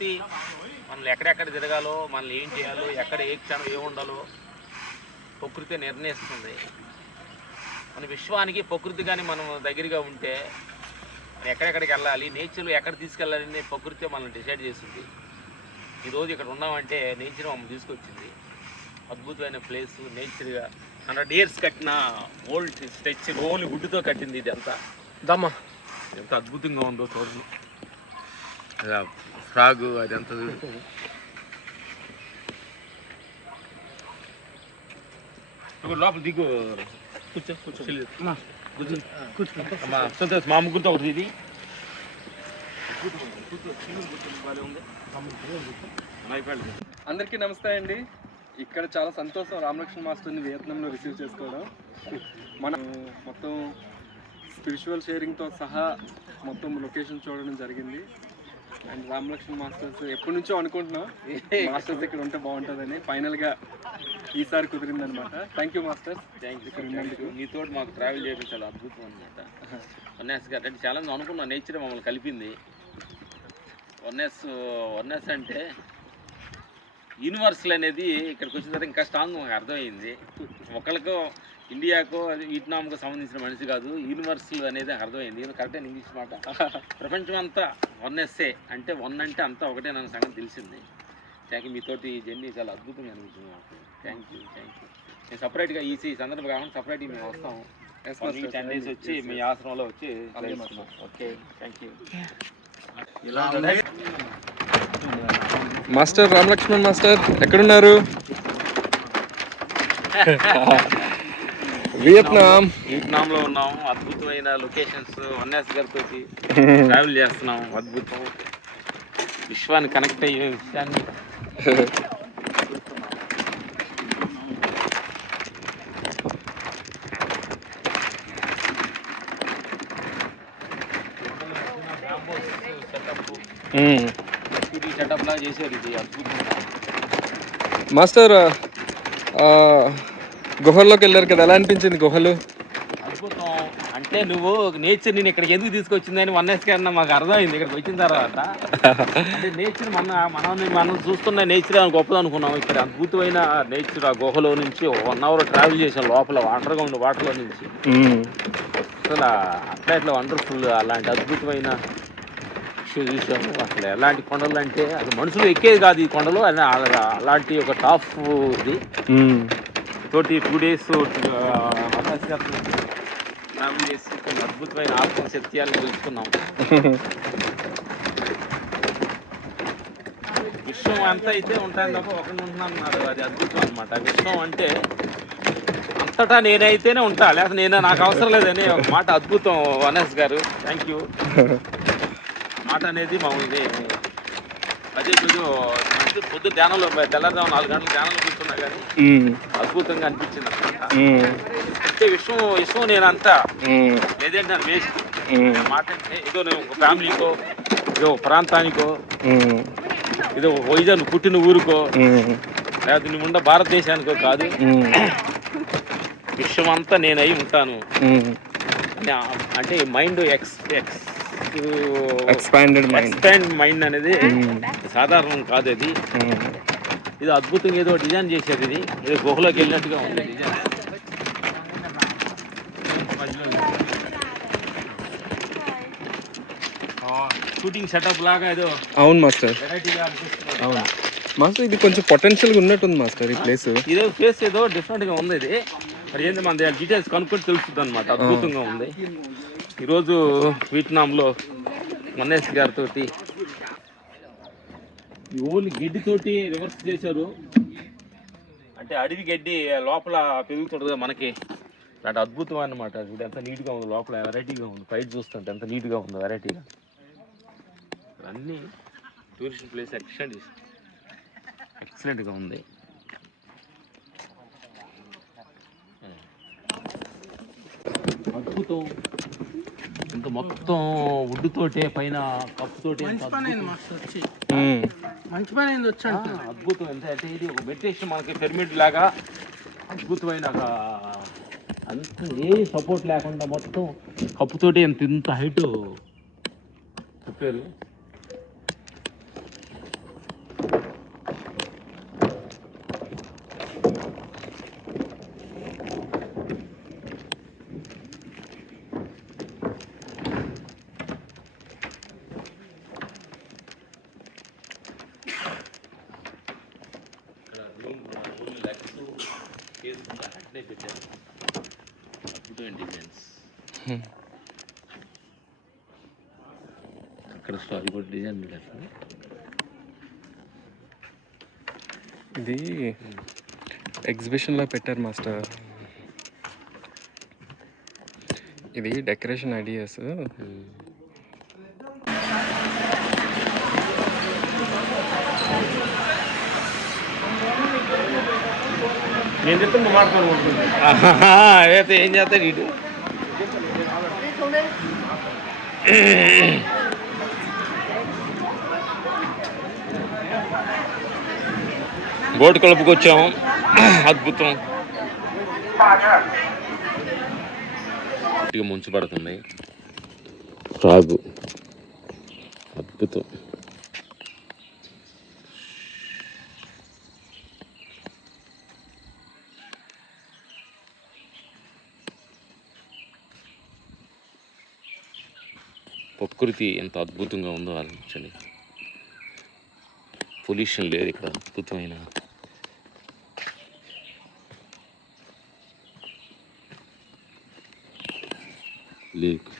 ప్రకృతి మనల్ని ఎక్కడెక్కడ తిరగాలో మనల్ని ఏం చేయాలో ఎక్కడ ఏ క్షణం ఏ ఉండాలో ప్రకృతి నిర్ణయిస్తుంది. మన విశ్వానికి ప్రకృతి కానీ మనం దగ్గరగా ఉంటే మనం ఎక్కడెక్కడికి వెళ్ళాలి నేచర్ ఎక్కడ తీసుకెళ్ళాలని ప్రకృతి మనల్ని డిసైడ్ చేస్తుంది ఈరోజు ఇక్కడ ఉన్నామంటే నేచర్ మమ్మల్ని తీసుకొచ్చింది. అద్భుతమైన ప్లేస్ నేచర్గా హండ్రెడ్ ఇయర్స్ కట్టిన ఓల్డ్ స్ట్రెచ్ ఓన్లీ వుడ్తో కట్టింది ఇది అంతా దమ్మా. ఎంత అద్భుతంగా ఉందో చూడండి. ఫ్రాగ్ అది ఎంత లోపల దిగు కూర్చో మా ముగ్గురితో ఒకటి ఇది అందరికీ నమస్తే అండి. ఇక్కడ చాలా సంతోషం. రామలక్ష్మణ్ మాస్టర్ని వియత్నాంలో రిసీవ్ చేసుకోవడం. మనం మొత్తం స్పిరిచువల్ షేరింగ్తో సహా మొత్తం లొకేషన్ చూడడం జరిగింది. అండ్ రామలక్ష్మి మాస్టర్స్ ఎప్పటి నుంచో అనుకుంటున్నాం. మాస్టర్స్ ఇక్కడ ఉంటే బాగుంటుందని. ఫైనల్గా ఈసారి కుదిరింది అనమాట thank you masters thank you మీతో మాకు ట్రావెల్ చేయడం చాలా అద్భుతం అనమాట వన్నెస్ గారు అంటే చాలా అనుకున్నాం నేచర్ మమ్మల్ని కలిపింది. వన్నెస్ వన్నెస్ అంటే యూనివర్సల్ అనేది ఇక్కడికి వచ్చిన తర్వాత ఇంకా స్ట్రాంగ్ మాకు అర్థమైంది. ఒకరికో ఇండియాకో అది వియట్నాంకు సంబంధించిన మనిషి కాదు యూనివర్సల్ అనేది అర్థమైంది. ఇది కరెక్ట్ ఇంగ్లీష్ మాట. ప్రపంచం అంతా వన్నెస్సే అంటే వన్ అంటే అంతా ఒకటే నన్ను సంగతి తెలిసింది. థ్యాంక్ యూ మీతోటి జర్నీ చాలా అద్భుతంగా అనిపించింది మాకు. థ్యాంక్ యూ థ్యాంక్ యూ నేను సపరేట్గా ఈ సందర్భం కాకుండా సపరేట్గా మేము వస్తాము వన్ వీక్ టెన్ డేస్ వచ్చి మీ ఆశ్రమంలో వచ్చి. Okay thank you master Ramalakshman master ఎక్కడున్నారు? వియత్నాం. వియట్నాంలో ఉన్నాం. అద్భుతమైన లొకేషన్స్. వన్యాస్ గారితో ట్రావెల్ చేస్తున్నాం. అద్భుతం. విశ్వాన్ని కనెక్ట్ అయ్యే విషయాన్ని. లాగా చేశారు ఇది అద్భుతంగా. మాస్టర్ గుహల్లోకి వెళ్ళారు కదా ఎలా అనిపించింది గుహలు? అద్భుతం. అంటే నువ్వు నేచర్ నేను ఇక్కడికి ఎందుకు తీసుకొచ్చిందని వన్ ఎస్ కన్నా మాకు అర్థమైంది ఇక్కడికి వచ్చిన తర్వాత. అంటే నేచర్ మన మనం మనం చూస్తున్న నేచర్ అని గొప్పది అనుకున్నాం. ఇక్కడ అద్భుతమైన నేచర్ ఆ గుహలో నుంచి వన్ అవర్ ట్రావెల్ చేసాం లోపల వాటర్గా ఉంది వాటర్లో నుంచి. అసలు అట్లా ఇట్లా వండర్ఫుల్ అలాంటి అద్భుతమైన చూసాము. అసలు ఎలాంటి కొండలు అంటే అది మనుషులు ఎక్కేది కాదు ఈ కొండలు. అలా అలా- అలాంటి ఒక టాప్ ఇది. తోటి టూ డేస్ ట్రావెల్ చేసి కొన్ని అద్భుతమైన ఆత్మ సత్యాలను తెలుసుకున్నాం. విశ్వం అంతా అయితే ఉంటాను తప్ప ఒకటి ఉంటున్నాను అది అద్భుతం అనమాట విశ్వం అంటే అంతటా నేనైతేనే ఉంటా. లేకపోతే నేను నాకు అవసరం లేదని ఒక మాట అద్భుతం వనస్ గారు. థ్యాంక్ యూ మాట అనేది మామూలుగా అదే కొంచెం మంచి పొద్దు ధ్యానంలో తెల్లదాం నాలుగు గంటల ధ్యానంలో కూర్చున్నా కానీ అద్భుతంగా అనిపించింది అనమాట అంటే విశ్వం విశ్వం నేనంతా ఏదంటే వేస్ట్. మాట అంటే ఏదో నేను ఒక ఫ్యామిలీకో ఏదో ఒక ప్రాంతానికో ఏదో వైజాగ్ పుట్టిన ఊరుకో లేకపోతే నువ్వు ఉన్న భారతదేశానికో కాదు. విశ్వం అంతా నేను ఉంటాను. అంటే mind ex ex. Expanded mind expand mind అనేది సాధారణం కాదు అది. ఇది అద్భుతంగా ఏదో డిజైన్ చేసేది ఇది. ఏదో గుహలోకి వెళ్ళినట్టుగా ఉంది డిజైన్. షూటింగ్ సెటప్ లాగా ఏదో అవును మాస్టర్. అవును. మాస్టర్ ఇది కొంచెం పొటెన్షియల్గా ఉన్నట్టుంది మాస్టర్ ఈ ప్లేస్ ఇదో ఫేస్ ఏదో డిఫరెంట్గా ఉంది ఇది. మరి ఏంది మన డీటెయిల్స్ కనుక్కొని తెలుస్తుంది అనమాట అద్భుతంగా ఉంది. ఈరోజు వియట్నాంలో మన్నేష్ గారితో ఓన్లీ గడ్డితోటి రివర్స్ చేశారు. అంటే అడవి గడ్డి లోపల పెరుగుతుంటుంది మనకి. అలాంటి అద్భుతం అన్నమాట చూడు ఎంత నీట్గా ఉంది లోపల వెరైటీగా ఉంది. బయట చూస్తుంటే ఎంత నీట్గా ఉంది వెరైటీగా. అన్నీ టూరిస్ట్ ప్లేస్ ఎక్సలెంట్ ఎక్సలెంట్గా ఉంది. అద్భుతం. ఇంకా మొత్తం వుడ్ తోటే పైన కప్పు తోటి ఎంత అద్భుతం. మంచి పని అయింది వచ్చి అద్భుతం. ఎంత అంటే ఇది ఒక మెడిటేషన్ మనకి పిరమిడ్ లాగా అద్భుతమైన ఒక అంత ఏ సపోర్ట్ లేకుండా మొత్తం కప్పుతోటి ఎంత ఇంత హైట్ చెప్పారు. వెంటనే పెట్టారు అద్భుతమైన డిజైన్స్ అక్కడ స్టారీ కూడా డిజైన్ పెట్టారు ఇది ఎగ్జిబిషన్లో పెట్టారు మాస్టర్. ఇది డెకరేషన్ ఐడియాస్. నేను చెప్తే మాట్లాడుకుంటున్నాను అయితే ఏం చేస్తాడు ఇటు బోటు కలుపుకొచ్చాము. అద్భుతం. ముంచు పడుతుంది. రాగు అద్భుతం. ప్రకృతి ఎంత అద్భుతంగా ఉందో ఆలోచించండి. పొల్యూషన్ లేదు ఇక్కడ అద్భుతమైన. లేక్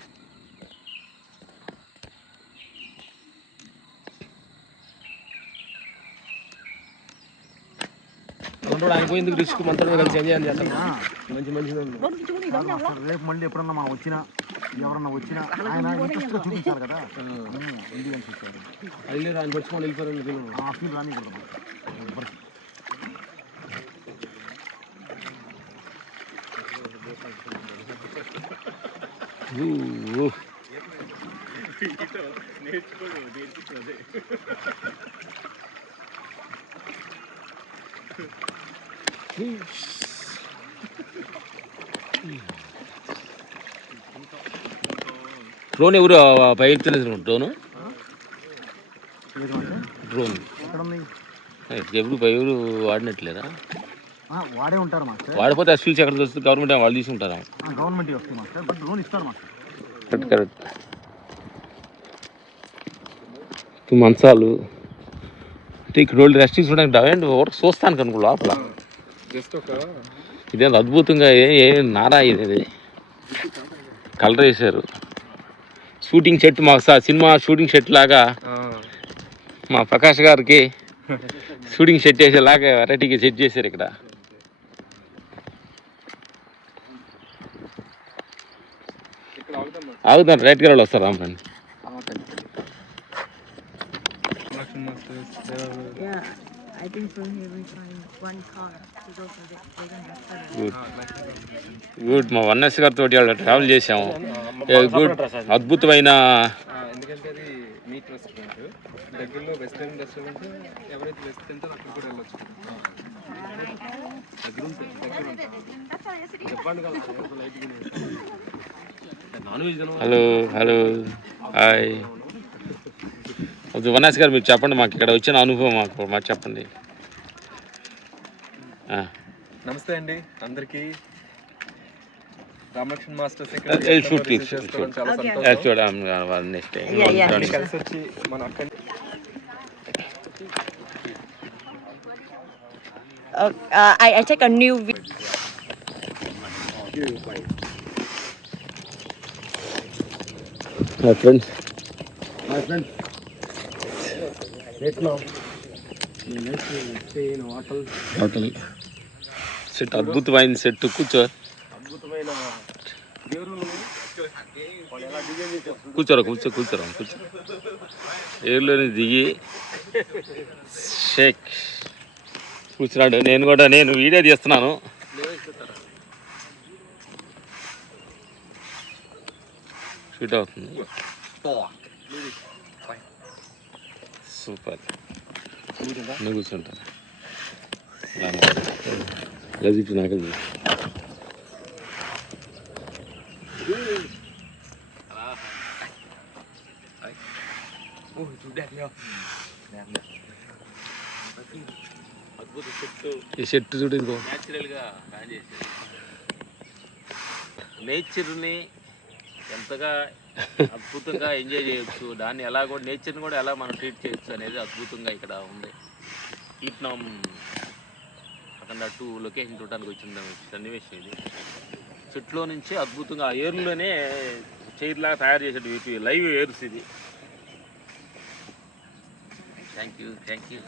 ఆయన పోయిందుకు రిస్క్? మనతో కలిసి ఎంజాయ్ చేస్తాను మంచి మంచి రేపు మళ్ళీ ఎప్పుడన్నా మా వచ్చినా ఎవరన్నా వచ్చినా ఆయన ఇంట్రెస్ట్ గా చూపించాలి కదా ఇండియన్స్ వచ్చారు అది లేదు ఆయన పట్టుకొని వెళ్ళిపోయారు ఆ ఫీల్ రాని ఊ, ఊ. డ్రోన్ ఎవరు పైకి డ్రోన్ డ్రోన్ ఎప్పుడు పై ఎవరు వాడినట్లేదా? వాడే ఉంటారు మాస్టర్. వాడిపోతే అసలు ఎక్కడ వస్తుంది గవర్నమెంట్ వాళ్ళు తీసుకుంటారా గవర్నమెంట్ వస్తుంది మాస్టర్. బట్ లోన్ ఇస్తారు మాస్టర్. Correct correct. టూ మంచాలు అంటే ఇక్కడ వాళ్ళు రెస్ట్ తీసుకోవడానికి ఒకటి చూస్తాను కనుక లోపల. ఇదేంత అద్భుతంగా ఏ ఏ నారా ఇది ఇది. కలర్ వేశారు. షూటింగ్ సెట్ మాకు సా- సినిమా షూటింగ్ సెట్ లాగా మా ప్రకాష్ గారికి షూటింగ్ సెట్ వేసేలాగా వెరైటీగా సెట్ చేశారు ఇక్కడ. ఇక్కడ ఆగుతాం ఆగుతాను రైట్ గారు వస్తారు రామరండి Yeah, I think from here we find one car to go for have to good మా వన్నెస్ గారితో వాళ్ళు ట్రావెల్ చేసాము గుడ్ అద్భుతమైన ఎందుకంటే అది మీట్ రెస్టారెంట్ దగ్గరలో వెస్టర్న్ రెస్టారెంట్ ఎవరైతే వెస్ట్ తింటారో అక్కడ కూడా వెళ్ళొచ్చు. దగ్గర ఉంటుంది దగ్గర non veg hello hello hi Oneness గారు మీరు చెప్పండి మాకు ఇక్కడ వచ్చిన అనుభవం మాకు మాకు చెప్పండి. నమస్తే అండి అందరికీ. రామలక్ష్మణ్ మాస్టర్స్ ఇక్కడ కలిసి వచ్చి మన Uh, uh, I, I take a new friends hotel set అద్భుతమైన సెట్ కూర్చో. అద్భుతమైన కూర్చోరా కూర్చో కూర్చోరా కూర్చో. ఏర్లోని దిగి షేక్. కూర్చున్నాడు. నేను కూడా నేను వీడియో తీస్తున్నాను. షూట్ అవుతుంది. సూపర్. నువ్వు కూర్చుంటాను ఇలా చూపి నాకు ఈ చెట్టు చూడు చేసేది. నేచర్ని ఎంతగా అద్భుతంగా ఎంజాయ్ చేయొచ్చు. దాన్ని ఎలా కూడా నేచర్ని కూడా ఎలా మనం ట్రీట్ చేయొచ్చు అనేది అద్భుతంగా ఇక్కడ ఉంది. వియట్నాం అక్కడ టూ లొకేషన్ చూడడానికి వచ్చిన సన్నివేశం ఇది. చెట్లో నుంచి అద్భుతంగా ఏర్లోనే చైర్లాగా తయారు చేసేది వీటి లైవ్ ఏర్స్ ఇది. Thank you thank you